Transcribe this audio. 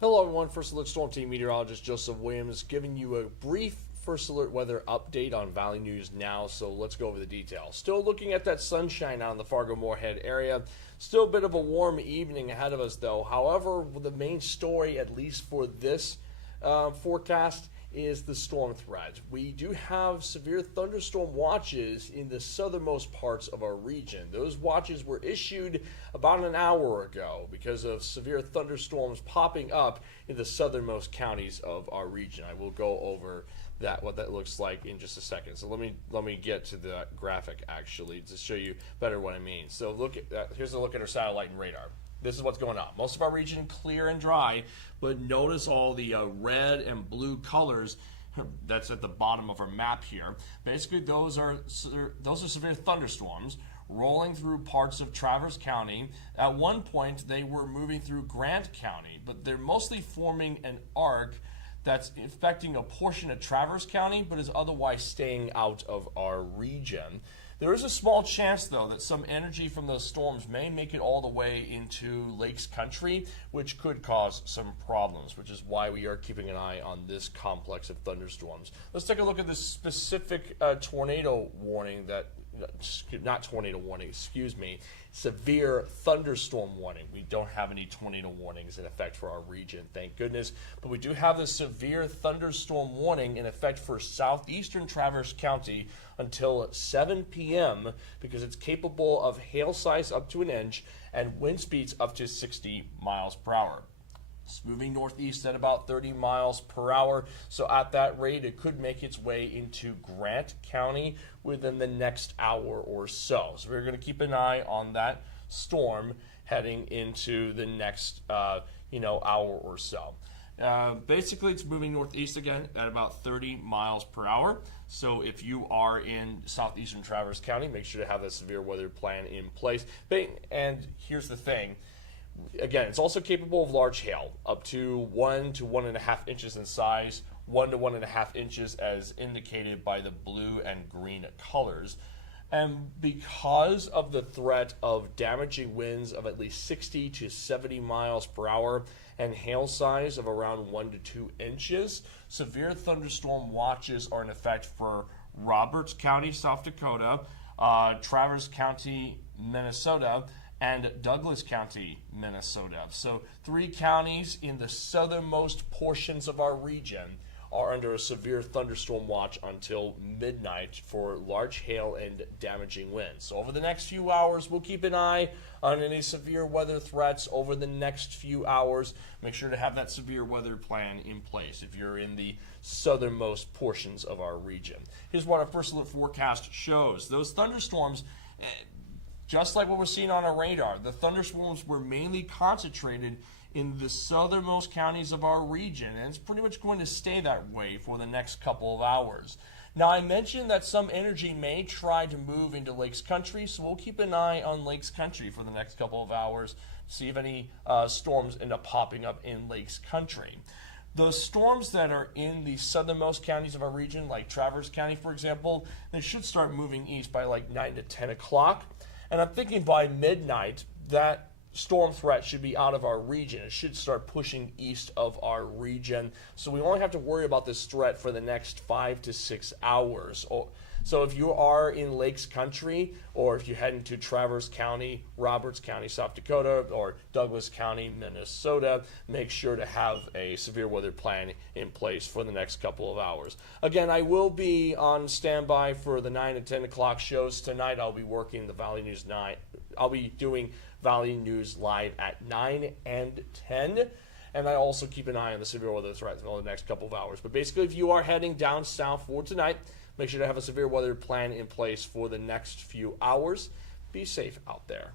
Hello everyone, First Alert Storm Team Meteorologist Joseph Williams giving you a brief First Alert weather update on Valley News Now, so let's go over the details. Still looking at that sunshine out in the Fargo-Moorhead area. Still a bit of a warm evening ahead of us though. However, the main story, at least for this forecast, is the storm threat. We do have severe thunderstorm watches in the southernmost parts of our region. Those watches were issued about an hour ago because of severe thunderstorms popping up in the southernmost counties of our region. I will go over what that looks like in just a second. So let me get to the graphic actually to show you better what I mean. So here's a look at our satellite and radar. This is what's going on. Most of our region clear and dry, but notice all the red and blue colors that's at the bottom of our map here. Basically, those are severe thunderstorms rolling through parts of Traverse County. At one point, they were moving through Grant County, but they're mostly forming an arc that's affecting a portion of Traverse County, but is otherwise staying out of our region. There is a small chance, though, that some energy from those storms may make it all the way into Lakes Country, which could cause some problems, which is why we are keeping an eye on this complex of thunderstorms. Let's take a look at this specific tornado warning severe thunderstorm warning. We don't have any tornado warnings in effect for our region, thank goodness, but we do have the severe thunderstorm warning in effect for southeastern Traverse County until 7 p.m. because it's capable of hail size up to an inch and wind speeds up to 60 miles per hour. It's moving northeast at about 30 miles per hour, so at that rate it could make its way into Grant County within the next hour or so. So we're going to keep an eye on that storm heading into the next hour or so. Basically, it's moving northeast again at about 30 miles per hour. So if you are in southeastern Traverse County, make sure to have a severe weather plan in place. And here's the thing. Again, it's also capable of large hail, up to 1 to 1.5 inches in size, 1 to 1.5 inches as indicated by the blue and green colors. And because of the threat of damaging winds of at least 60 to 70 miles per hour and hail size of around 1 to 2 inches, severe thunderstorm watches are in effect for Roberts County, South Dakota, Traverse County, Minnesota, and Douglas County, Minnesota. So 3 counties in the southernmost portions of our region are under a severe thunderstorm watch until midnight for large hail and damaging winds. So over the next few hours, we'll keep an eye on any severe weather threats over the next few hours. Make sure to have that severe weather plan in place if you're in the southernmost portions of our region. Here's what our First Alert forecast shows. Those thunderstorms, just like what we're seeing on our radar, the thunderstorms were mainly concentrated in the southernmost counties of our region, and it's pretty much going to stay that way for the next couple of hours. Now, I mentioned that some energy may try to move into Lakes Country, so we'll keep an eye on Lakes Country for the next couple of hours to see if any storms end up popping up in Lakes Country. The storms that are in the southernmost counties of our region, like Traverse County, for example, they should start moving east by like 9 to 10 o'clock. And I'm thinking by midnight, that storm threat should be out of our region. It should start pushing east of our region. So we only have to worry about this threat for the next 5 to 6 hours. So if you are in Lakes Country, or if you head into Traverse County, Roberts County, South Dakota, or Douglas County, Minnesota, make sure to have a severe weather plan in place for the next couple of hours. Again, I will be on standby for the 9 and 10 o'clock shows tonight. I'll be working the Valley News 9. I'll be doing Valley News Live at 9 and 10. And I also keep an eye on the severe weather threats for the next couple of hours. But basically, if you are heading down south for tonight, make sure to have a severe weather plan in place for the next few hours. Be safe out there.